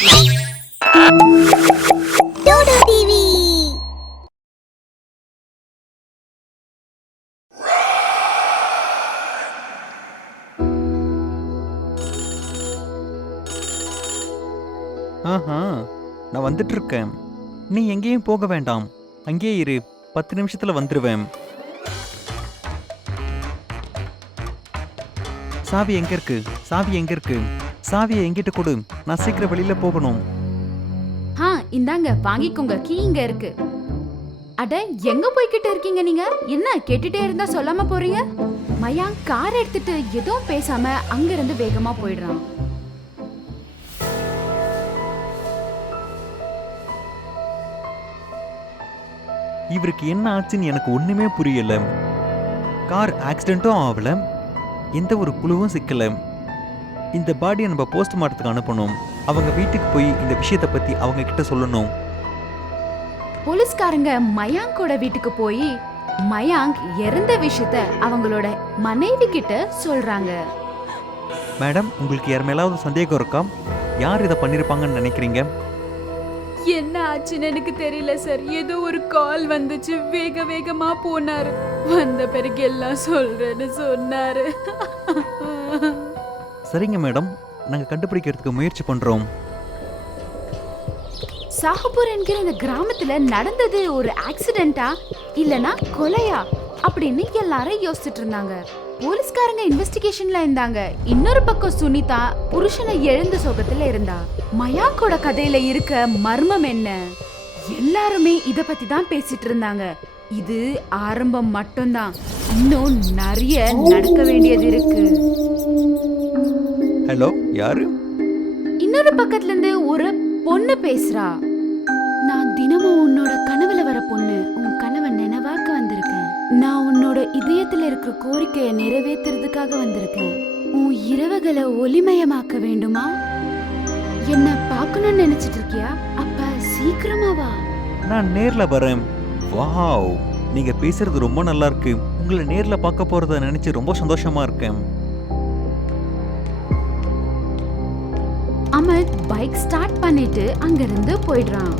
Dude TV. ஆஹா, நான் வந்துட்டு இருக்கேன். நீ எங்கேயும் போக வேண்டாம், அங்கேயே இரு. 10 நிமிஷத்துல வந்துருவேன். சாவி எங்க இருக்கு? சாவி எங்க இருக்கு? சாவியை எங்கிட்ட கொடு, நான் சீக்கிரம் வெளியில போகணும். இந்தாங்க வாங்கிக்கோங்க, கீ இங்க இருக்கு. அட, எங்க போய்கிட்டு இருக்கீங்க நீங்க? என்ன கேட்டுட்டே இருந்தா சொல்லாம போறீங்க? மயாங்க் கார் எடுத்துட்டு எதுவும் பேசாம அங்க இருந்து வேகமா போயிடுறான். இவருக்கு என்ன ஆச்சுன்னு எனக்கு ஒண்ணுமே புரியல. கார் ஆக்சிடென்ட்டும் ஆகல, எந்த ஒரு குழுவும் சிக்கல. இந்த பாடியை நம்ம போஸ்ட்மார்ட்டத்துக்கு அனுப்பணும். அவங்க வீட்டுக்கு போய் இந்த விஷயத்தை பத்தி அவங்க கிட்ட சொல்லணும். போலீஸ்காரங்க மயாங்கோட வீட்டுக்கு போய் மயாங்க் இறந்த விஷயத்த அவங்களோட மனைவி கிட்ட சொல்றாங்க. மேடம், உங்களுக்கு யார் மேலாவது சந்தேகம் இருக்கா? யார் இதை பண்ணிருப்பாங்கன்னு நினைக்கிறீங்க? என்ன ஆச்சுன்னு எனக்கு தெரியல சார். ஏதோ ஒரு கால் வந்துச்சு, வேக வேகமா போனாரு. வந்த பிறகு எல்லாம் சொல்றேன்னு சொன்னாரு. சரிங்க மேடம், நாங்க கண்டுபிடிக்கிறதுக்கு முயற்சி பண்றோம். சாஹபூர் என்கிற இந்த கிராமத்துல நடந்தது ஒரு ஆக்சிடென்ட்டா இல்லனா கொலையா அப்படின்னு எல்லாரும் யோசிச்சுட்டு இருந்தாங்க. போலீஸ்காரங்க இன்வெஸ்டிகேஷன்ல இருந்தாங்க. இன்னொரு பக்கம் சுனிதா புருஷனை எழுந்த சோகத்துல இருந்தா. மயாங்கோட கதையில இருக்க மர்மம் என்ன? எல்லாருமே இத பத்தி தான் பேசிட்டு இருந்தாங்க. இது ஆரம்பம் மட்டும்தான், இன்னும் நிறைய நடக்க வேண்டியது இருக்கு. ஹலோ, யாரு? இன்னொரு பக்கத்துல இருந்து ஒரு பொண்ணு பேசுறா. நான் தினமும் உன்னோட கனவுல வர பொண்ணு, உன் கனவை நினைவாக்க வந்திருக்கேன். நான் உன்னோட இதயத்துல இருக்கிற கோரிக்கையை நிறைவேற்றுறதுக்காக வந்திருக்கேன். உன் இரவுகளை ஒளிமயமாக்க வேண்டுமா? என்ன பார்க்கணும்னு நினைச்சிட்டு இருக்கியா? அப்ப சீக்கிரமா வா. நான் நேர்ல வரேன். வாவ், நீங்க பேசுறது ரொம்ப நல்லா இருக்கு. உங்களை நேர்ல பார்க்க போறத நினைச்சு ரொம்ப சந்தோஷமா இருக்கேன். அமித் பைக் ஸ்டார்ட் பண்ணிட்டு அங்கிருந்து போயிடுறான்.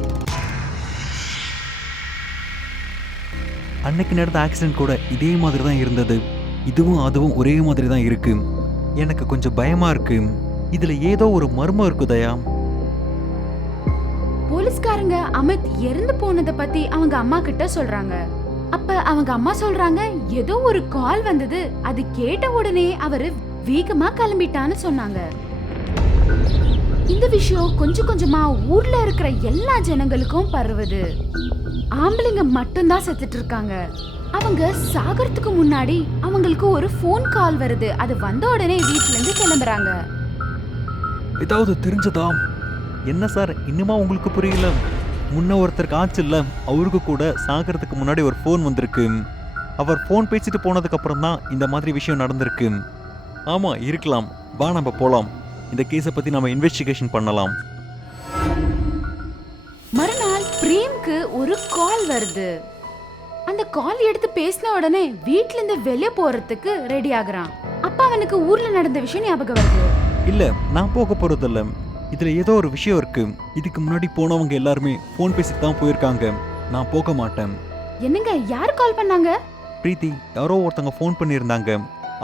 அன்னைக்கு நடந்த ஆக்சிடென்ட் கூட இதே மாதிரி தான் இருந்தது. இதுவும் அதுவும் ஒரே மாதிரி தான் இருக்கு. எனக்கு கொஞ்சம் பயமா இருக்கு. இதுல ஏதோ ஒரு மர்மம் இருக்கு தயா. போலீஸ்காரங்க அமித் இறந்து போனதை பத்தி அவங்க அம்மா கிட்ட சொல்றாங்க. அப்ப அவங்க அம்மா சொல்றாங்க, ஏதோ ஒரு கால் வந்தது, அது கேட்ட உடனே அவரு வேகமா கிளம்பிட்டான்னு சொன்னாங்க. இந்த விஷயம் கொஞ்சம் கொஞ்சமா ஊர்ல இருக்கிற எல்லா ஜனங்களுக்கும் பரவுது. ஆம்பளைங்க மட்டும்தான் செத்துட்டு இருக்காங்க. அவங்க சாகறதுக்கு முன்னாடி அவங்களுக்கு ஒரு ஃபோன் கால் வருது. அது வந்த உடனே வீட்ல இருந்து கிளம்புறாங்க. ஏதாவது தெரிஞ்சதா? என்ன சார், இன்னுமா உங்களுக்கு புரியல? முன்ன ஒருத்தருக்கு ஆச்சு இல்ல, அவருக்கு கூட சாகிறதுக்கு முன்னாடி ஒரு ஃபோன் வந்திருக்கு. அவர் ஃபோன் பேசிட்டு போனதுக்கு அப்புறம் தான் இந்த மாதிரி விஷயம் நடந்திருக்கு. ஆமா, இருக்கலாம். வா, நம்ம போலாம். இந்த கேஸை பத்தி நம்ம இன்வெஸ்டிகேஷன் பண்ணலாம். மறுநாள் பிரேம்க்கு ஒரு கால் வருது. அந்த கால் எடுத்து பேசின உடனே வீட்ல இருந்து வெளியே போறதுக்கு ரெடி ஆகுறான். அப்ப அவனுக்கு ஊர்ல நடந்த விஷயம் ஞாபகம் வருது. இல்ல, நான் போக போறதில்ல. இதுல ஏதோ ஒரு விஷயம் இருக்கு. இதுக்கு முன்னாடி போனவங்க எல்லாருமே ஃபோன் பேசிட்டு தான் போயிருக்காங்க. நான் போக மாட்டேன். என்னங்க, யார் கால் பண்ணாங்க? பிரீத்தி, யாரோ ஒருத்தவங்க ஃபோன் பண்ணியிருந்தாங்க.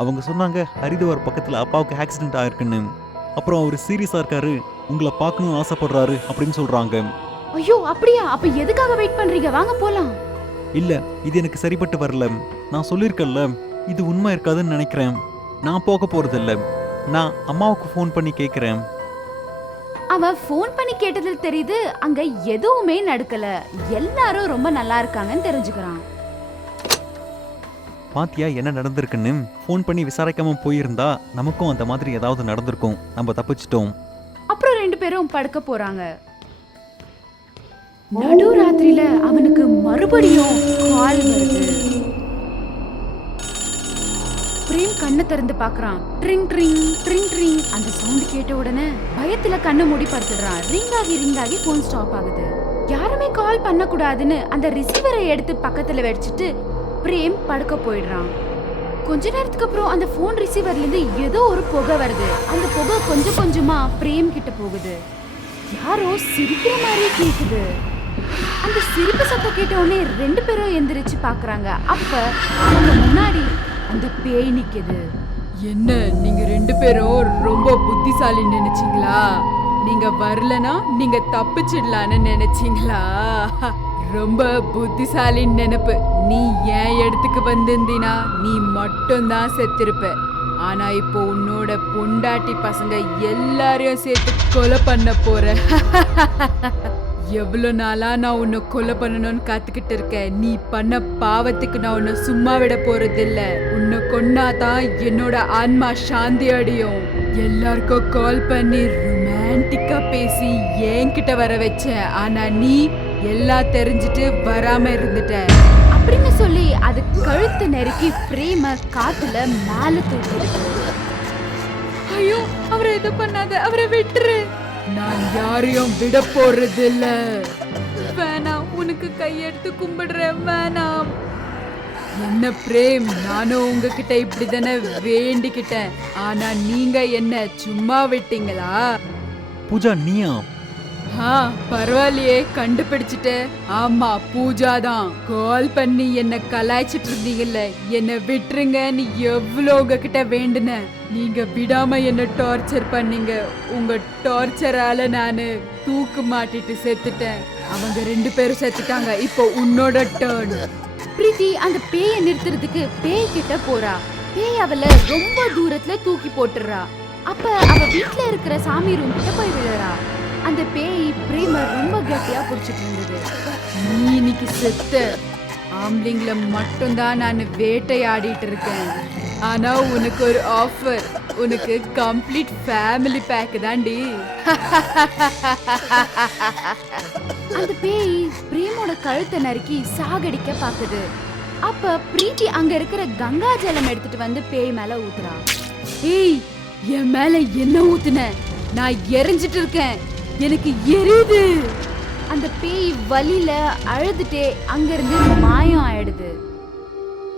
அவங்க சொன்னாங்க ஹரிதுவார் பக்கத்துல அப்பாவுக்கு ஆக்சிடென்ட் ஆயிருக்குன்னு. அப்புறம் அவர் சீரியஸா இருக்காரு, உங்களை பார்க்கணும்னு ஆசைப்படுறாரு அப்படின்னு சொல்றாங்க. ஐயோ, அப்படியா? அப்ப எதுக்காக வெயிட் பண்றீங்க? வாங்க போலாம். இல்ல, இது எனக்கு சரிப்பட்டு வரல. நான் சொல்லியிருக்கேன்ல, இது உண்மை இருக்காதுன்னு நினைக்கிறேன். நான் போக போறதில்ல. நான் அம்மாவுக்கு ஃபோன் பண்ணி கேட்கிறேன். அவன் ஃபோன் பண்ணி கேட்டதில் தெரியுது அங்க எதுவுமே நடக்கல. எல்லாரும் ரொம்ப நல்லா இருக்காங்கன்னு தெரிஞ்சுக்கிறான். பாத்தியா என்ன நடந்திருக்குன்னு? ஃபோன் பண்ணி விசாரிக்காம போயிருந்தா நமக்கும் அந்த மாதிரி ஏதாவது நடந்திருக்கும். நம்ம தப்பிச்சிட்டோம். அப்புறம் 2 பேரும் படுக்க போறாங்க. நடு ராத்திரியில அவனுக்கு மறுபடியும் கால் வருது. பிரேம் கண்ணை திறந்து பாக்குறான். ட்ரிங் ட்ரிங் ட்ரிங் ட்ரிங் அந்த சவுண்ட் கேட்ட உடனே பயத்துல கண்ணை மூடி படுத்துறான். ரிங் ஆகி போன் ஸ்டாப் ஆகுது. யாருமே கால் பண்ண கூடாதுன்னு அந்த ரிசீவரை எடுத்து பக்கத்துல வச்சுட்டு பிரேம் படுக்க போயிடுறான். கொஞ்ச நேரத்துக்கு அப்புறம் அந்த போன் ரிசீவர்ல இருந்து ஏதோ ஒரு புகை வருது. அந்த புகை கொஞ்சம் கொஞ்சமா பிரேம் கிட்ட போகுது. யாரோ சிரிக்கிற மாதிரி கேக்குது. அந்த சிரிப்பு சத்தம் கேட்ட உடனே 2 பேரும் எந்திரிச்சு பாக்குறாங்க. அப்ப அவங்க முன்னாடி அந்த பேய் நிக்குது. என்ன நீங்க 2 பேரும் ரொம்ப புத்திசாலி நினைச்சீங்களா? நீங்க வரலனா நீங்க தப்பிச்சிடலான்னு நினைச்சீங்களா? ரொம்ப புத்திசாலி நினைப்பு. நீ ஏன் இடத்துக்கு வந்திருந்தீனா நீ மட்டும்தான் செத்திருப்ப. ஆனா இப்போ உன்னோட பொண்டாட்டி பசங்க எல்லாரையும் சேர்த்து கொலை பண்ண போற. எவ்வளவு நாளா நான் உன்னை கொலை பண்ணணும்னு காத்துக்கிட்டு இருக்கேன். நீ பண்ண பாவத்துக்கு நான் உன்னை சும்மா விட போறது இல்ல. உன்னை கொன்னாதான் என்னோட ஆன்மா சாந்தி அடையும். எல்லாருக்கும் கால் பண்ணி ரொமான்டிக்கா பேசி என்கிட்ட வர வச்சேன். ஆனா நீ எல்லாம் தெரிஞ்சிட்டு வராம இருந்துட்ட அப்படின்னு சொல்லி அது கழுத்து நெருக்கி பிரேம காத்துல மேல தூக்கிடுது. ஐயோ அவரை இது பண்ணாத, அவரை விட்டுரு. நான் யாரையும் விட போறது இல்ல. வேணாம், உனக்கு கையெடுத்து கும்பிடுறேன், வேணாம். என்ன பிரேம், நானும் உங்ககிட்ட இப்படிதானே வேண்டிக்கிட்டேன். ஆனா நீங்க என்ன சும்மா விட்டீங்களா? பூஜா நீயா? பரவாயில்லையே, கண்டுபிடிச்சிட்ட. ஆமா, பூஜா தான். கால் பண்ணி என்ன கலாய்ச்சிட்டு இருந்தீங்கல்ல, என்ன விட்டுருங்க நீ எவ்வளவு உங்ககிட்ட வேண்டுன. நீங்க விடாம என்ன டார்ச்சர் பண்ணீங்க. உங்க டார்ச்சரால நானு தூக்கு மாட்டிட்டு செத்துட்டேன். அவங்க 2 பேரும் செத்துட்டாங்க. இப்போ உன்னோட டர்ன். பிரீத்தி அந்த பேய நிறுத்துறதுக்கு பேய் கிட்ட போறா. பேய் அவளை ரொம்ப தூரத்துல தூக்கி போட்டுறா. அப்ப அவ வீட்டுல இருக்கிற சாமி ரூம் கிட்ட போய் விழுறா. அந்த பேய் பிரேம ரொம்ப கட்டியா புடிச்சிட்டு இருந்தது. நீ இன்னைக்கு செத்த. ஆம்பளைங்கள மட்டும்தான் நான் வேட்டையாடிட்டு இருக்கேன். ஆனா உனக்கு ஒரு ஆஃபர். உனக்கு கம்ப்ளீட் ஃபேமிலி பேக் தாண்டி. அந்த பேய் பிரேமோட கழுத்தை நறுக்கி சாகடிக்க பாக்குது. அப்ப பிரீத்தி அங்க இருக்கிற கங்கா ஜலம் எடுத்துட்டு வந்து பேய் மேல ஊத்துறா. ஏய், என் மேல என்ன ஊத்துன? நான் எரிஞ்சிட்டு இருக்கேன், எனக்கு எரியுது. அந்த பேய் வலியில அழுதுட்டே அங்கிருந்து மாயம் ஆயிடுது.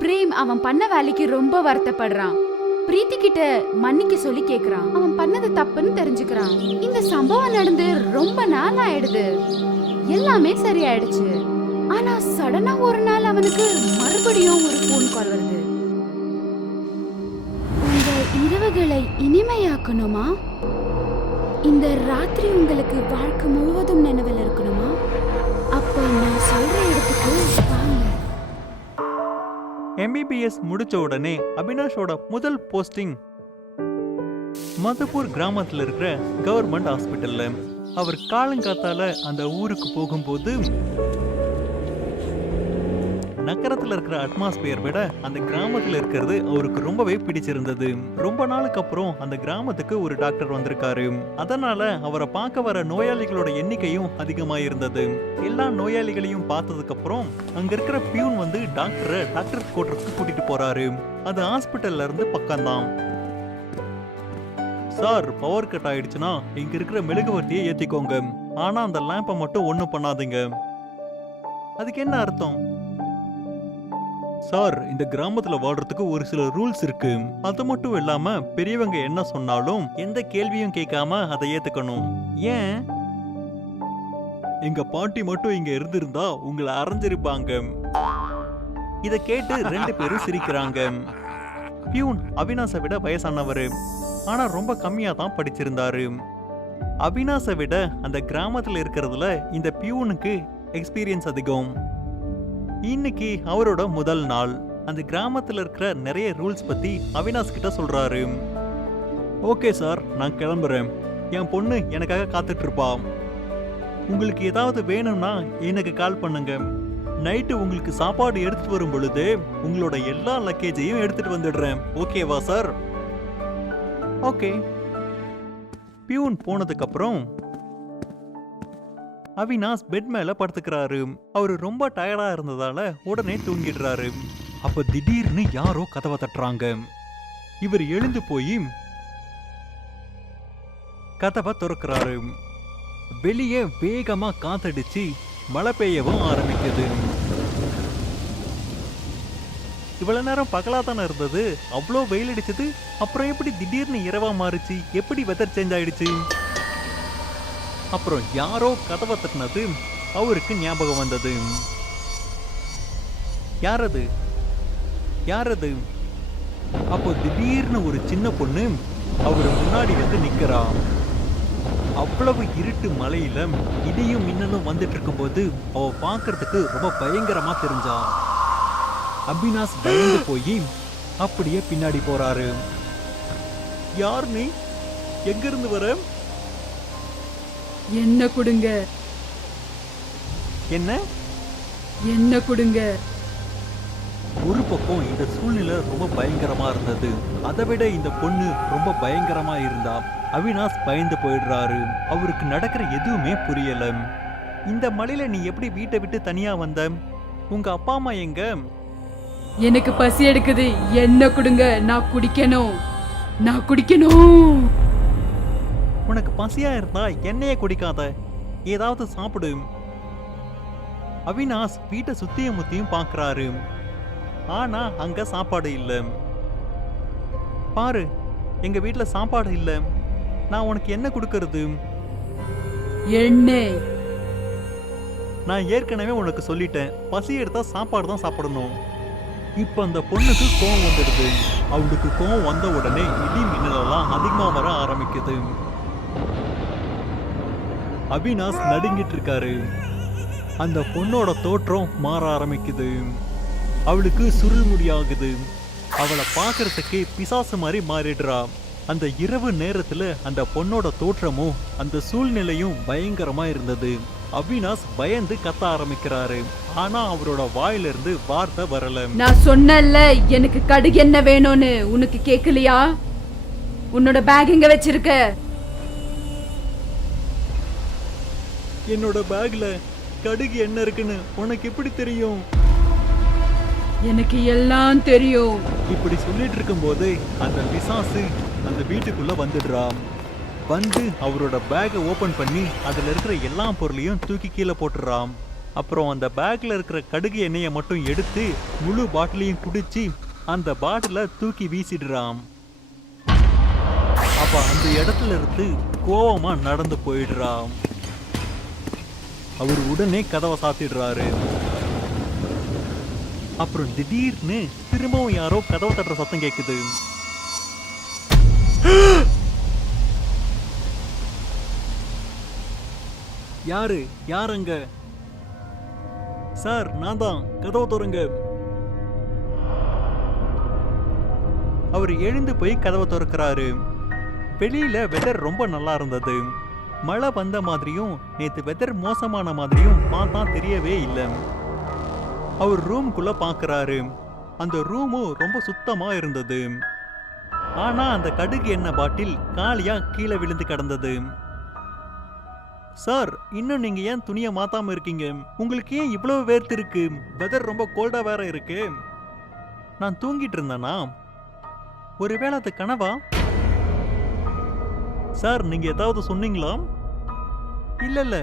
பிரேம் அவன் பண்ண வேலைக்கு ரொம்ப வருத்தப்படுறான். பிரீத்தி கிட்ட மன்னிக்க சொல்லி கேக்குறான். அவன் பண்ணது தப்புன்னு தெரிஞ்சுக்கிறான். இந்த சம்பவம் நடந்து ரொம்ப நாள் ஆயிடுது. எல்லாமே சரியாயிடுச்சு. ஆனா சடனா ஒரு நாள் அவனுக்கு மறுபடியும் ஒரு போன் கால் வருது. உங்க இரவுகளை இனிமையாக்கணுமா? இந்த ராத்திரி உங்களுக்கு வாழ்க்கை முழுவதும் நினைவில் இருக்கணுமா? அப்ப நான் சொல்ற இடத்துக்கு வாங்க. MBBS முடிச்ச உடனே அவினாஷோட முதல் போஸ்டிங் மதுப்பூர் கிராமத்துல இருக்கிற கவர்மெண்ட் ஹாஸ்பிட்டல்ல. அவர் காலங்காத்தால அந்த ஊருக்கு போகும்போது நகரத்துல இருக்கிற அட்மாஸ்பியர் விட அந்த கிராமத்துல இருக்கிறது அவருக்கு ரொம்பவே பிடிச்சிருந்தது. ரொம்ப நாளுக்கு அப்புறம் அந்த கிராமத்துக்கு ஒரு டாக்டர் வந்திருக்காரு. அதனால அவரை பார்க்க வர நோயாளிகளோட எண்ணிக்கையும் அதிகமாயிருந்தது. எல்லா நோயாளிகளையும் பார்த்ததுக்கு அப்புறம் அங்க இருக்கிற பியூன் வந்து டாக்டர் கோட்டருக்கு கூட்டிட்டு போறாரு. அது ஹாஸ்பிட்டல்ல இருந்து பக்கம்தான். சார், பவர் கட் ஆயிடுச்சுன்னா இங்க இருக்கிற மெழுகுவர்த்தியை ஏத்திக்கோங்க. ஆனா அந்த லேம்பை மட்டும் ஒண்ணும் பண்ணாதீங்க. அதுக்கு என்ன அர்த்தம்? சார், இந்த கிராமத்துல வாழ்றதுக்கு ஒரு சில ரூல்ஸ் இருக்கு. அது மட்டும் இல்லாம பெரியவங்க என்ன சொன்னாலும் எந்த கேள்வியும் கேட்காம அதை ஏத்துக்கணும். ஏன்? எங்க பாட்டி மட்டும் இங்க இருந்திருந்தா உங்களை அரைஞ்சிருப்பாங்க. இத கேட்டு 2 பேரும் சிரிக்கிறாங்க. பியூன் அவினாஷை விட வயசானவரு. ஆனா ரொம்ப கம்மியா தான் படிச்சிருந்தாரு. அவினாஷை விட அந்த கிராமத்துல இருக்கிறதுல இந்த பியூனுக்கு எக்ஸ்பீரியன்ஸ் அதிகம். இன்னைக்கு அவரோட முதல் நாள். அந்த கிராமத்துல இருக்கிற நிறைய ரூல்ஸ் பத்தி அவினாஷ் கிட்ட சொல்றாரு. ஓகே சார், நான் கிளம்புறேன். என் பொண்ணு எனக்காக காத்துட்டு இருப்பா. உங்களுக்கு ஏதாவது வேணும்னா எனக்கு கால் பண்ணுங்க. நைட்டு உங்களுக்கு சாப்பாடு எடுத்துட்டு வரும் பொழுது உங்களோட எல்லா லக்கேஜையும் எடுத்துட்டு வந்துடுறேன். ஓகேவா சார்? ஓகே. பியூன் போனதுக்கு அப்புறம் அவினாஷ் பெட் மேல படுத்துக்கிறாரு. அவரு ரொம்ப டயர்டா இருந்ததால உடனே தூங்கிடுறாரு. அப்ப திடீர்னு யாரோ கதவை தட்டுறாங்க. இவர் எழுந்து போய் கதவை திறக்கிறாரு. வெளியே வேகமா காத்தடிச்சு மழை பெய்யவும் ஆரம்பிக்குது. இவ்வளவு நேரம் பகலா தானே இருந்தது, அவ்வளோ வெயில் அடிச்சது. அப்புறம் எப்படி திடீர்னு இரவா மாறுச்சு? எப்படி வெதர் சேஞ்ச் ஆயிடுச்சு? அப்புறம் யாரோ கதவை தட்டினது அவருக்கு ஞாபகம் வந்தது. யாரது யாரது? அப்போ திடீர்னு ஒரு சின்ன பொண்ணு அவர் முன்னாடி வந்து நிக்கிறா. அவ்வளவு இருட்டு மலையில இடியும் மின்னலும் வந்துட்டு இருக்கும்போது அவ பார்க்கறதுக்கு ரொம்ப பயங்கரமா தெரிஞ்சா. அபினாஷ் பயந்து போய் அப்படியே பின்னாடி போறாரு. யார் நீ? எங்க இருந்து வர? என்ன கொடுங்க, என்ன? என்ன கொடுங்க. ஒரு பக்கம் இந்த சூழ்நிலை ரொம்ப பயங்கரமா இருந்தது, அதை விட இந்த பொண்ணு ரொம்ப பயங்கரமா இருந்தா. அவினாஷ் பயந்து போயிடுறாரு. அவருக்கு நடக்கிற எதுவுமே புரியல. இந்த மலையில நீ எப்படி வீட்டை விட்டு தனியா வந்த? உங்க அப்பா அம்மா எங்க? எனக்கு பசி எடுக்குது, என்ன கொடுங்க, நான் குடிக்கணும், நான் குடிக்கணும். உனக்கு பசியா இருந்தா எண்ணெய குடிக்காத, ஏதாவது சாப்பிடு. அவினாஷ் வீட்டை சுத்தியும் முத்தியும் பார்க்கறாரு. ஆனா அங்க சாப்பாடு இல்ல. பாரு, எங்க வீட்டுல சாப்பாடு இல்ல. நான் உனக்கு என்ன கொடுக்கறது? எண்ணெய். நான் ஏற்கனவே உனக்கு சொல்லிட்டேன், பசி எடுத்தா சாப்பாடு தான் சாப்பிடணும். இப்ப அந்த பொண்ணுக்கு கோவம் வந்துடுது. அவளுக்கு கோவம் வந்த உடனே இடி மின்னலெல்லாம் அதிகமா வர ஆரம்பிக்குது. அவினாஷ் நடுங்கிட்டு இருக்காரு. அந்த பொண்ணோட தோற்றம் மாற ஆரம்பிக்குது. அவளுக்கு சுருள் முடியாகுது. அவளை பார்க்கறதுக்கே பிசாசு மாதிரி மாறிடுறா. அந்த இரவு நேரத்துல அந்த பொண்ணோட தோற்றமும் அந்த சூழ்நிலையும் பயங்கரமா இருந்தது. அவினாஷ் பயந்து கத்த ஆரம்பிக்கிறாரு. ஆனா அவரோட வாயிலிருந்து வார்த்தை வரல. நான் சொன்னேன்ல எனக்கு கடுகு என்ன வேணும்னு, உனக்கு கேக்கலையா? உன்னோட பேக் எங்க வச்சிருக்க? என்னோட பேக்ல கடுகு என்ன இருக்குன்னு உனக்கு எப்படி தெரியும்? எனக்கு எல்லாம் தெரியும். இப்படி சொல்லிட்டு இருக்கும்போது அந்த பிசாசு அந்த வீட்டுக்குள்ள வந்துடுறான். வந்து அவரோட பேக்கை ஓபன் பண்ணி அதுல இருக்கிற எல்லா பொருளையும் தூக்கி கீழே போட்டுறான். அப்புறம் அந்த பேக்ல இருக்கிற கடுகு எண்ணெயை மட்டும் எடுத்து முழு பாட்டிலையும் குடிச்சு அந்த பாட்டில தூக்கி வீசிடுறான். அப்ப அந்த இடத்துல இருந்து கோவமா நடந்து போயிடுறான். அவர் உடனே கதவை சாத்திடுறாரு. அப்புறம் திடீர்னு திரும்பவும் யாரோ கதவை தட்டுற சத்தம் கேக்குது. யாரு? யாருங்க? சார், நான் தான். கதவை திறங்க. அவர் எழுந்து போய் கதவை திறக்கிறாரு. வெளியில வெதர் ரொம்ப நல்லா இருந்தது. மழை வந்த மாதிரியும் நேத்து வெதர் மோசமான மாதிரியும் பார்த்தா தெரியவே இல்லை. அவர் ரூமுக்குள்ள பார்க்கறாரு. அந்த ரூமும் ரொம்ப சுத்தமா இருந்தது. ஆனா அந்த கடுகு எண்ணெய் பாட்டில் காலியா கீழே விழுந்து கிடந்தது. சார், இன்னும் நீங்க ஏன் துணியை மாத்தாம இருக்கீங்க? உங்களுக்கு ஏன் இவ்வளவு வேர்த்து இருக்கு? வெதர் ரொம்ப கோல்டா வேற இருக்கு. நான் தூங்கிட்டு இருந்தேனா? ஒருவேளை அது கனவா? சார், நீங்க ஏதாவது சொன்னீங்களா? இல்ல இல்ல,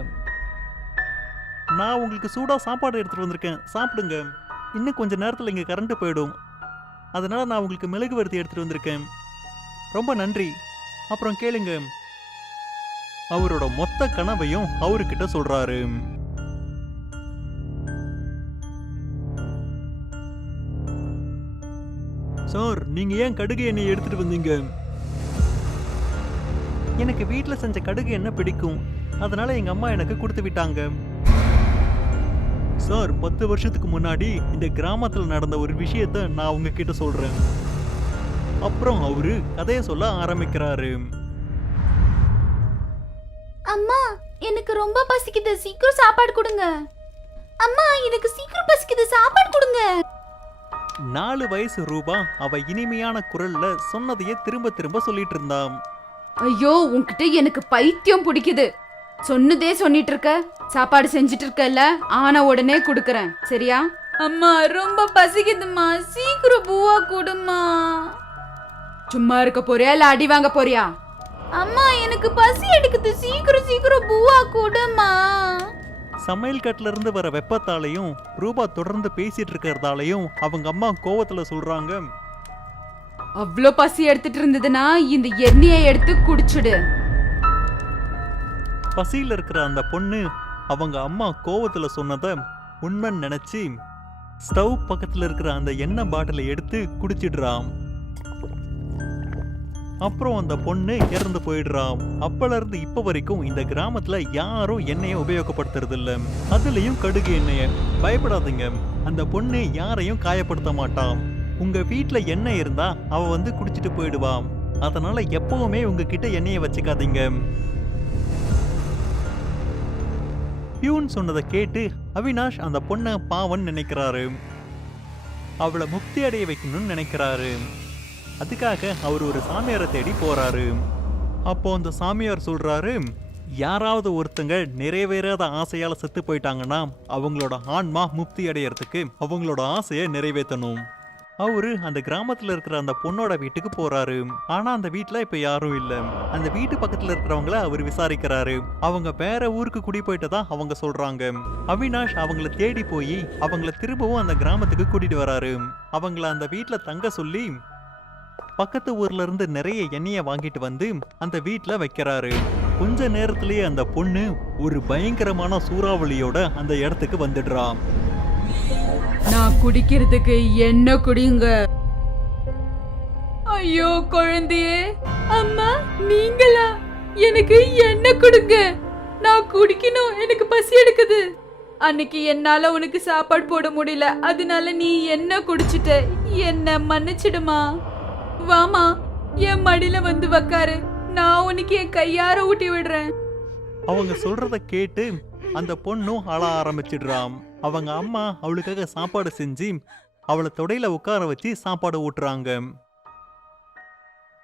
நான் உங்களுக்கு சூடா சாப்பாடு எடுத்துட்டு வந்திருக்கேன், சாப்பிடுங்க. இன்னும் கொஞ்ச நேரத்தில் இங்க கரண்ட் போயிடும், அதனால நான் உங்களுக்கு மிளகு வறுத்தி எடுத்துட்டு வந்திருக்கேன். ரொம்ப நன்றி. அப்புறம் கேளுங்க. அவரோட மொத்த கனவையும் அவர்கிட்ட சொல்றாரு. சார், நீங்க ஏன் கடுகு எண்ணெய் எடுத்துட்டு வந்தீங்க? எனக்கு வீட்டில் செஞ்ச கடுகு எண்ணெய் பிடிக்கும், அதனால எங்க அம்மா எனக்கு கொடுத்து விட்டாங்க. சார், 10 வருஷத்துக்கு முன்னாடி இந்த கிராமத்தில் நடந்த ஒரு விஷயத்த நான் உங்ககிட்ட சொல்றேன். அப்புறம் அவரு கதைய சொல்ல ஆரம்பிக்கிறாரு. அம்மா, எனக்கு ரொம்ப பசிக்குது, சீக்கிரம் சாப்பாடு கொடுங்க. அம்மா, எனக்கு சீக்கிரம் பசிக்குது, சாப்பாடு கொடுங்க. 4 வயசு ரூபா அவ இனிமையான குரல்ல சொன்னதையே திரும்ப திரும்ப சொல்லிட்டு இருந்தான். ஐயோ, உன்கிட்ட எனக்கு பைத்தியம் பிடிக்குது. சொன்னதே சொல்லிட்டு இருக்க, சாப்பாடு செஞ்சிட்டு இருக்கல, ஆன உடனே குடுக்கறேன், சரியா? அம்மா ரொம்ப பசிக்குதுமா, சீக்கிரம் பூவா கொடுமா. சும்மா இருக்க போறியா இல்ல அடி வாங்க போறியா? அம்மா, எனக்கு பசி எடுக்குது, சீக்கிரம் சீக்கிரம் பூவா கொடுமா. சமையல் கட்டுல இருந்து வர வெப்பத்தாலையும் ரூபா தொடர்ந்து பேசிட்டு இருக்கிறதாலையும் அவங்க அம்மா கோவத்துல சொல்றாங்க. அவ்வளோ பசி எடுத்துட்டு இருந்ததுன்னா இந்த எண்ணெயை எடுத்து குடிச்சுடு. பசியில் இருக்கிற அந்த பொண்ணு அவங்க அம்மா கோவத்துல சொன்னதை உண்மைன்னு நினைச்சு ஸ்டவ் பக்கத்துல இருக்கிற அந்த எண்ணெய் பாட்டிலை எடுத்து குடிச்சிடுறான். அப்புறம் அந்த பொண்ணு இறந்து போயிடுறான். அப்பல இருந்து இப்ப வரைக்கும் இந்த கிராமத்துல யாரும் எண்ணெயை உபயோகப்படுத்துறது இல்ல, அதுலயும் கடுகு எண்ணெய. பயப்படாதீங்க, அந்த பொண்ணு யாரையும் காயப்படுத்த மாட்டான். உங்க வீட்டுல எண்ணெய் இருந்தா அவ வந்து குடிச்சிட்டு போயிடுவான். அதனால எப்பவுமே உங்ககிட்ட எண்ணெயை வச்சுக்காதீங்க. பியூன் சொன்னதை கேட்டு அவினாஷ் அந்த பொண்ணை பாவன் நினைக்கிறாரு. அவளை முக்தி அடைய வைக்கணும்னு நினைக்கிறாரு. அதுக்காக அவர் ஒரு சாமியாரை தேடி போறாரு. அப்போ அந்த சாமியார் சொல்றாரு, யாராவது ஒருத்தங்க நிறைவேறாத ஆசையால செத்து போயிட்டாங்கன்னா அவங்களோட ஆன்மா முக்தி அடையறதுக்கு அவங்களோட ஆசையை நிறைவேற்றணும். அவரு அந்த கிராமத்துல இருக்கிற அந்த பொண்ணோட வீட்டுக்கு போறாரு. ஆனா அந்த வீட்டுல இப்ப யாரும் இல்ல. அந்த வீட்டு பக்கத்துல இருக்கிறவங்கள அவர் விசாரிக்கிறாரு. அவங்க வேற ஊருக்கு குடி போயிட்டதா அவங்க சொல்றாங்க. அவினாஷ் அவங்கள தேடி போய் அவங்கள திரும்பவும் அந்த கிராமத்துக்கு கூட்டிட்டு வராரு. அவங்கள அந்த வீட்டுல தங்க சொல்லி பக்கத்து ஊர்ல இருந்து நிறைய எண்ணெயை வாங்கிட்டு வந்து அந்த வீட்டுல வைக்கிறாரு. கொஞ்ச நேரத்திலேயே அந்த பொண்ணு ஒரு பயங்கரமான சூறாவளியோட அந்த இடத்துக்கு வந்துடுறான். நான் குடிக்கிறதுக்கு என்ன குடிங்க. ஐயோ குழந்தையே, அம்மா நீங்களா? எனக்கு என்ன கொடுங்க, நான் குடிக்கணும், எனக்கு பசி எடுக்குது. அன்னைக்கு என்னால உனக்கு சாப்பாடு போட முடியல, அதனால நீ என்ன குடிச்சிட்ட. என்ன மன்னிச்சிடுமா. வாமா என் மடியில வந்து உக்காரு, நான் உனக்கு என் கையார ஊட்டி விடுறேன். அவங்க சொல்றத கேட்டு அந்த பொண்ணும் அழ ஆரம்பிச்சிடுறான். அவங்க அம்மா அவளுக்காக சாப்பாடு செஞ்சு அவளை தொடையில உட்கார வச்சு சாப்பாடு ஊட்டுறாங்க.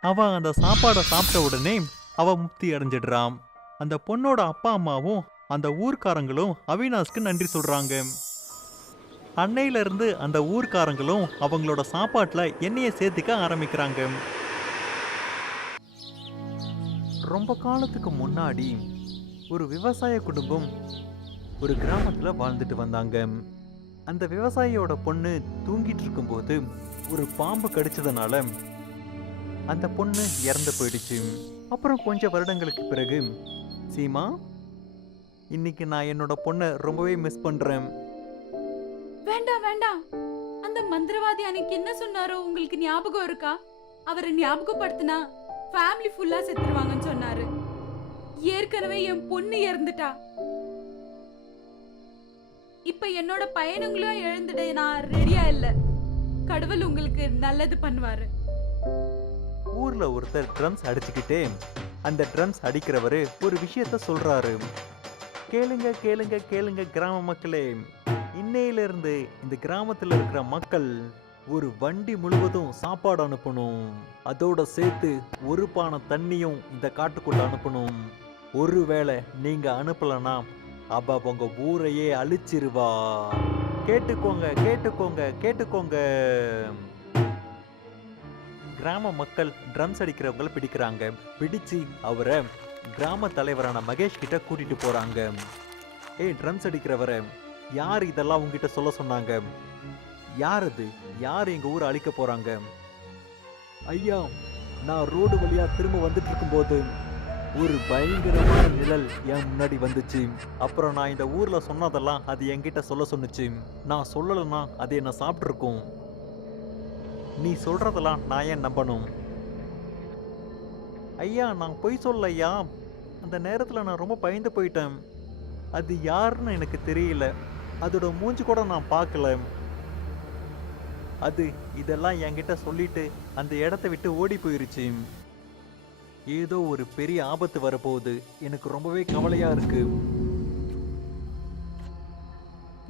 அவ அந்த சாப்பாடை சாப்பிட்ட உடனே அவ முக்தி அடைஞ்சிடுறான். அந்த பொண்ணோட அப்பா அம்மாவும் அந்த ஊர்க்காரங்களும் அவினாஷ்க்கு நன்றி சொல்றாங்க. அன்னையில இருந்து அந்த ஊர்க்காரங்களும் அவங்களோட சாப்பாட்டுல எண்ணெயை சேர்த்துக்க ஆரம்பிக்கிறாங்க. ரொம்ப காலத்துக்கு முன்னாடி ஒரு விவசாய குடும்பம் ஒரு கிராமத்துல வாழ்ந்துட்டு வந்தாங்க. அந்த விவசாயியோட பொண்ணு தூங்கிட்டு இருக்கும்போது ஒரு பாம்பு கடிச்சதுனால அந்த பொண்ணு இறந்து போயிடுச்சு. அப்புறம் கொஞ்சம் வருடங்களுக்கு பிறகு, சீமா, இன்னைக்கு நான் என்னோட பொண்ணை ரொம்பவே மிஸ் பண்றேன். வேண்டாம் வேண்டாம், அந்த மந்திரவாதி அன்னைக்கு என்ன சொன்னாரோ உங்களுக்கு ஞாபகம் இருக்கா? அவரை ஞாபகப்படுத்தினா ஃபேமிலி ஃபுல்லா செத்துருவாங்கன்னு சொன்னாரு. ஏற்கனவே என் பொண்ணு இறந்துட்டா. இப்ப என்னோட பயணங்களும் எழுந்துட நான் ரெடியா இல்ல. கடவுள் உங்களுக்கு நல்லது பண்ணுவாரு. ஊர்ல ஒருத்தர் ட்ரம்ஸ் அடிச்சுக்கிட்டே அந்த ட்ரம்ஸ் அடிக்கிறவரு ஒரு விஷயத்த சொல்றாரு. கேளுங்க கேளுங்க கேளுங்க கிராம மக்களே, இன்னையில இருந்து இந்த கிராமத்துல இருக்கிற மக்கள் ஒரு வண்டி முழுவதும் சாப்பாடு அனுப்பணும். அதோட சேர்த்து ஒரு பானை தண்ணியும் இந்த காட்டுக்குள்ள அனுப்பணும். ஒருவேளை நீங்க அனுப்பலனா அப்ப உங்க ஊரையே அழிச்சிருவா. கேட்டுக்கோங்க கேட்டுக்கோங்க கேட்டுக்கோங்க. கிராம மக்கள் ட்ரம்ஸ் அடிக்கிறவங்களை பிடிக்கிறாங்க. பிடிச்சு அவரை கிராம தலைவரான மகேஷ் கிட்ட கூட்டிட்டு போறாங்க. ஏய் ட்ரம்ஸ் அடிக்கிறவரை, யார் இதெல்லாம் உங்ககிட்ட சொல்ல சொன்னாங்க? யார் அது? யார் எங்க ஊரை அழிக்க போறாங்க? ஐயா, நான் ரோடு வழியா திரும்ப வந்துட்டு இருக்கும்போது ஒரு பயங்கரமான நிழல் என் முன்னாடி வந்துச்சு. அப்புறம் நான் இந்த ஊர்ல சொன்னதெல்லாம் அது என்கிட்ட சொல்ல சொன்னுச்சு. நான் சொல்லலைன்னா அது என்ன சாப்பிட்ருக்கும். நீ சொல்றதெல்லாம் நான் ஏன் நம்பணும்? ஐயா, நான் பொய் சொல்ல ஐயா. அந்த நேரத்துல நான் ரொம்ப பயந்து போயிட்டேன். அது யாருன்னு எனக்கு தெரியல. அதோட மூஞ்சி கூட நான் பார்க்கல. அது இதெல்லாம் என்கிட்ட சொல்லிட்டு அந்த இடத்த விட்டு ஓடி போயிருச்சு. ஏதோ ஒரு பெரிய ஆபத்து வரப்போகுது. எனக்கு ரொம்பவே கவலையா இருக்கு.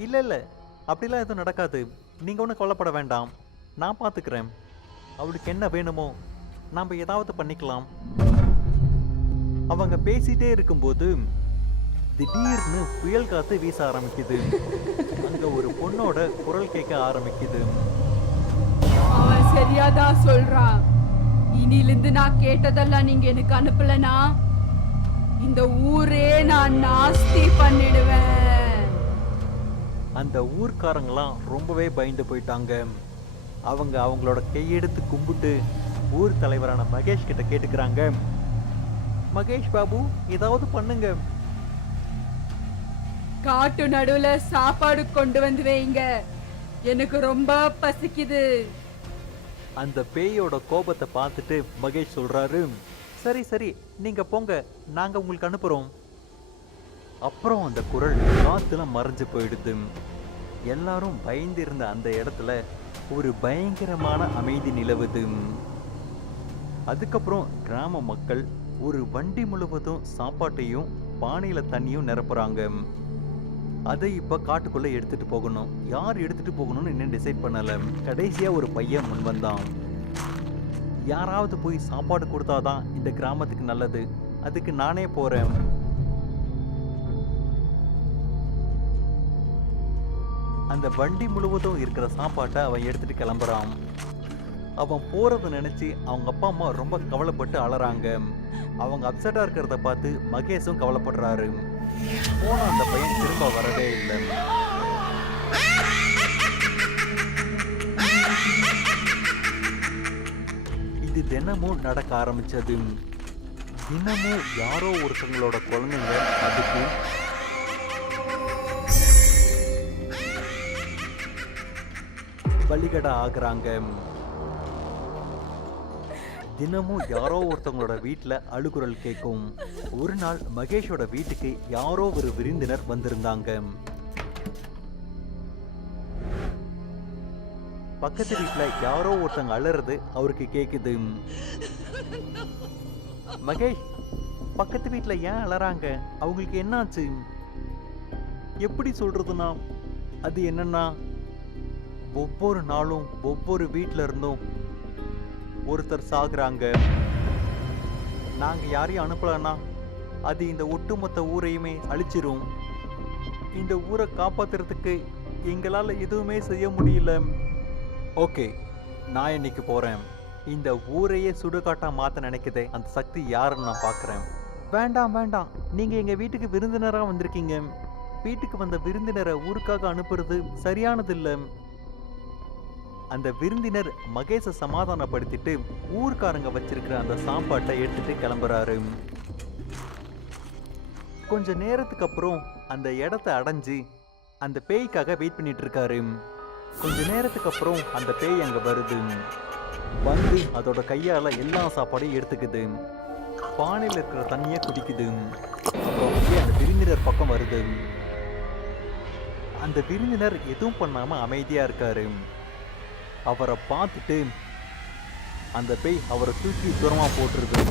இல்ல இல்ல, அப்படிலாம் எதுவும் நடக்காது. நீங்க ஒன்றும் கவலைப்பட வேண்டாம், நான் பார்த்துக்கிறேன். அவளுக்கு என்ன வேணுமோ நாம ஏதாவது பண்ணிக்கலாம். அவங்க பேசிட்டே இருக்கும்போது திடீர்னு புயல் காத்து வீச ஆரம்பிக்குது. அங்க ஒரு பொண்ணோட குரல் கேட்க ஆரம்பிக்குது. அவன் சரியாதான் சொல்றான். இனிலிருந்து நான் கேட்டதெல்லாம் நீங்க எனக்கு அனுப்பலனா இந்த ஊரே நான் நாஸ்தி பண்ணிடுவேன். அந்த ஊர்க்காரங்களாம் ரொம்பவே பயந்து போயிட்டாங்க. அவங்க அவங்களோட கையெடுத்து கும்பிட்டு ஊர் தலைவரான மகேஷ் கிட்ட கேட்டுக்கிறாங்க. மகேஷ் பாபு, ஏதாவது பண்ணுங்க. காட்டு நடுவுல சாப்பாடு கொண்டு வந்து வைங்க, எனக்கு ரொம்ப பசிக்குது. அந்த பேயோட கோபத்தை பார்த்துட்டு மகேஷ் சொல்றாரு, சரி சரி நீங்க போங்க, நாங்க உங்களுக்கு அனுப்புறோம். அப்புறம் அந்த குரல் காத்துல மறைஞ்சு போயிடுது. எல்லாரும் பயந்து இருந்த அந்த இடத்துல ஒரு பயங்கரமான அமைதி நிலவுது. அதுக்கப்புறம் கிராம மக்கள் ஒரு வண்டி முழுவதும் சாப்பாட்டையும் பானையில தண்ணியும் நிரப்புறாங்க. அதை இப்ப காட்டுக்குள்ள எடுத்துட்டு போகணும். யார் எடுத்துட்டு போகணும்னு இன்னும் டிசைட் பண்ணல. கடைசியா ஒரு பையன் முன் வந்தான். யாராவது போய் சாப்பாடு கொடுத்தாதான் இந்த கிராமத்துக்கு நல்லது, அதுக்கு நானே போறேன். அந்த வண்டி முழுவதும் இருக்கிற சாப்பாட்டை அவன் எடுத்துட்டு கிளம்புறான். அவன் போறதை நினைச்சு அவங்க அப்பா அம்மா ரொம்ப கவலைப்பட்டு அழறாங்க. அவங்க அப்செட்டா இருக்கிறத பார்த்து மகேஷும் கவலைப்படுறாரு. போன அந்த பையன் திரும்ப வரவே இல்லை. இது தினமும் நடக்க ஆரம்பிச்சது. தினமும் யாரோ ஒருத்தங்களோட குழந்தைங்க அதுக்கு பலிகடா ஆகுறாங்க. தினமும் யாரோ ஒருத்தவங்களோட வீட்டுல அழுகுரல் கேட்கும். ஒரு நாள் மகேஷோட வீட்டுக்கு யாரோ ஒரு விருந்தினர் வந்திருந்தாங்க. பக்கத்து வீட்டுல யாரோ ஒருத்தங்க அலறது அவருக்கு கேக்குது. மகேஷ், பக்கத்து வீட்டுல ஏன் அலறாங்க? அவங்களுக்கு என்னாச்சு? எப்படி சொல்றதுன்னா, அது என்னன்னா, ஒவ்வொரு நாளும் ஒவ்வொரு வீட்டுல இருந்தும் ஒருத்தர் சாகுறாங்க. நாங்க யாரையும் அனுப்பலன்னா அது இந்த ஒட்டுமொத்த ஊரையுமே அழிச்சிரும். இந்த ஊரை காப்பாத்துறதுக்கு எங்களால எதுவுமே செய்ய முடியல. ஓகே, நான் இன்னைக்கு போறேன். இந்த ஊரையே சுடுகாட்டா மாத்த நினைக்குதே அந்த சக்தி யாருன்னு நான் பாக்குறேன். வேண்டாம் வேண்டாம், நீங்க எங்க வீட்டுக்கு விருந்தினரா வந்திருக்கீங்க. வீட்டுக்கு வந்த விருந்தினரை ஊருக்காக அனுப்புறது சரியானது இல்லை. அந்த விருந்தினர் மகேஷை சமாதானப்படுத்திட்டு ஊர்க்காரங்க வச்சிருக்கிற அந்த சாப்பாட்டை எடுத்துட்டு கிளம்புறாரு. கொஞ்ச நேரத்துக்கு அப்புறம் அந்த இடத்த அடைஞ்சு அந்த பேய்க்காக வெயிட் பண்ணிட்டு இருக்காரு. கொஞ்ச நேரத்துக்கு அப்புறம் அந்த பேய் அங்க வருது. வந்து அதோட கையால எல்லா சாப்பாடையும் எடுத்துக்குது. பானையில் இருக்கிற தண்ணியை குடிக்குது. அப்புறம் அந்த விருந்தினர் பக்கம் வருது. அந்த விருந்தினர் எதுவும் பண்ணாம அமைதியா இருக்காரு. அவரை பார்த்துட்டு அந்த பேய் அவரை தூக்கி தூரமா போட்டுருது.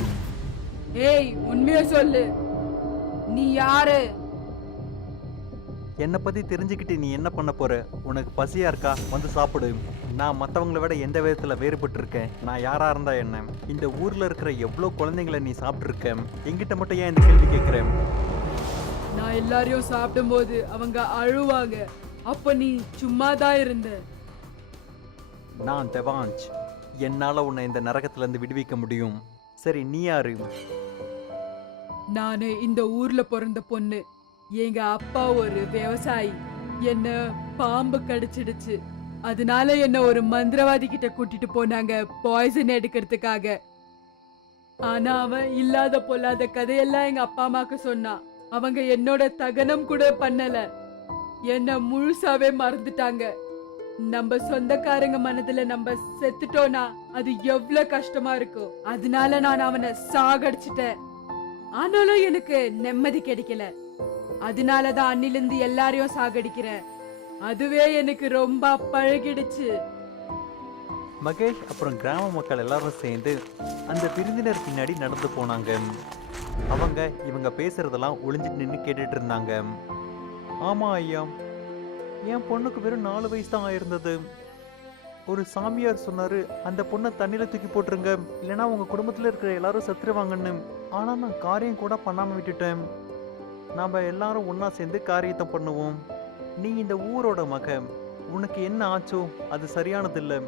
ஏய், உண்மையா சொல்லு, நீ யாரு? என்னை பத்தி தெரிஞ்சுக்கிட்டு நீ என்ன பண்ண போற? உனக்கு பசியா இருக்கா? வந்து சாப்பிடு. நான் மற்றவங்களை விட எந்த விதத்துல வேறுபட்டு இருக்கேன்? நான் யாரா இருந்தா என்ன? இந்த ஊர்ல இருக்கிற எவ்வளவு குழந்தைங்களை நீ சாப்பிட்டு இருக்க, என்கிட்ட மட்டும் ஏன் இந்த கேள்வி கேட்கிறேன்? நான் எல்லாரையும் சாப்பிடும்போது அவங்க அழுவாங்க, அப்ப நீ சும்மாதான் இருந்த. நான் தேவாஞ்ச். என்னால உன்னை இந்த நரகத்துல இருந்து விடுவிக்க முடியும். சரி, நீ யாரு? நானு இந்த ஊர்ல பிறந்த பொண்ணு. எங்க அப்பா ஒரு விவசாயி. என்ன பாம்பு கடிச்சிடுச்சு. அதனால என்ன ஒரு மந்திரவாதி கிட்ட கூட்டிட்டு போனாங்க பாய்சன் எடுக்கிறதுக்காக. ஆனா அவன் இல்லாத பொல்லாத கதையெல்லாம் எங்க அப்பா அம்மாக்கு சொன்னான். அவங்க என்னோட தகனம் கூட பண்ணல. என்ன முழுசாவே மறந்துட்டாங்க. நம்ம சொந்தக்காரங்க மனதுல நம்ம செத்துட்டோனா அது எவ்வளவு கஷ்டமா இருக்கும். அதனால நான் அவனை சாகடிச்சிட்டேன். ஆனாலும் எனக்கு நிம்மதி கிடைக்கல. அதனாலதான் அன்னிலிருந்து எல்லாரையும் சாகடிக்கிறேன். அதுவே எனக்கு ரொம்ப பழகிடுச்சு. மகேஷ் அப்புறம் கிராம மக்கள் எல்லாரும் சேர்ந்து அந்த விருந்தினர் பின்னாடி நடந்து போனாங்க. அவங்க இவங்க பேசுறதெல்லாம் ஒளிஞ்சிட்டு நின்று கேட்டுட்டு இருந்தாங்க. ஆமா ஐயா, என் பொண்ணுக்கு வெறும் 4 வயசு தான் ஆயிருந்தது. ஒரு சாமியார் சொன்னாரு, அந்த பொண்ணை தண்ணியில தூக்கி போட்டுருங்க, இல்லைன்னா உங்க குடும்பத்துல இருக்கிற எல்லாரும் செத்துருவாங்கன்னு. ஆனா நான் காரியம் கூட பண்ணாம விட்டுட்டேன். நாம எல்லாரும் ஒன்னா சேர்ந்து காரியத்தை பண்ணுவோம். நீ இந்த ஊரோட மகன், உனக்கு என்ன ஆச்சோ அது சரியானதில்லை.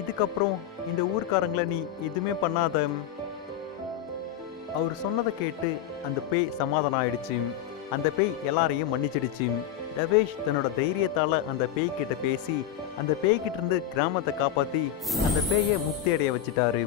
இதுக்கப்புறம் இந்த ஊர்க்காரங்களை நீ எதுவுமே பண்ணாத. அவர் சொன்னதை கேட்டு அந்த பேய் சமாதானம் ஆயிடுச்சு. அந்த பேய் எல்லாரையும் மன்னிச்சிடுச்சு. ரவேஷ் தன்னோட தைரியத்தால அந்த பேய் கிட்ட பேசி அந்த பேய்கிட்ட இருந்து கிராமத்தை காப்பாத்தி அந்த பேயை முக்தி அடைய வச்சிட்டாரு.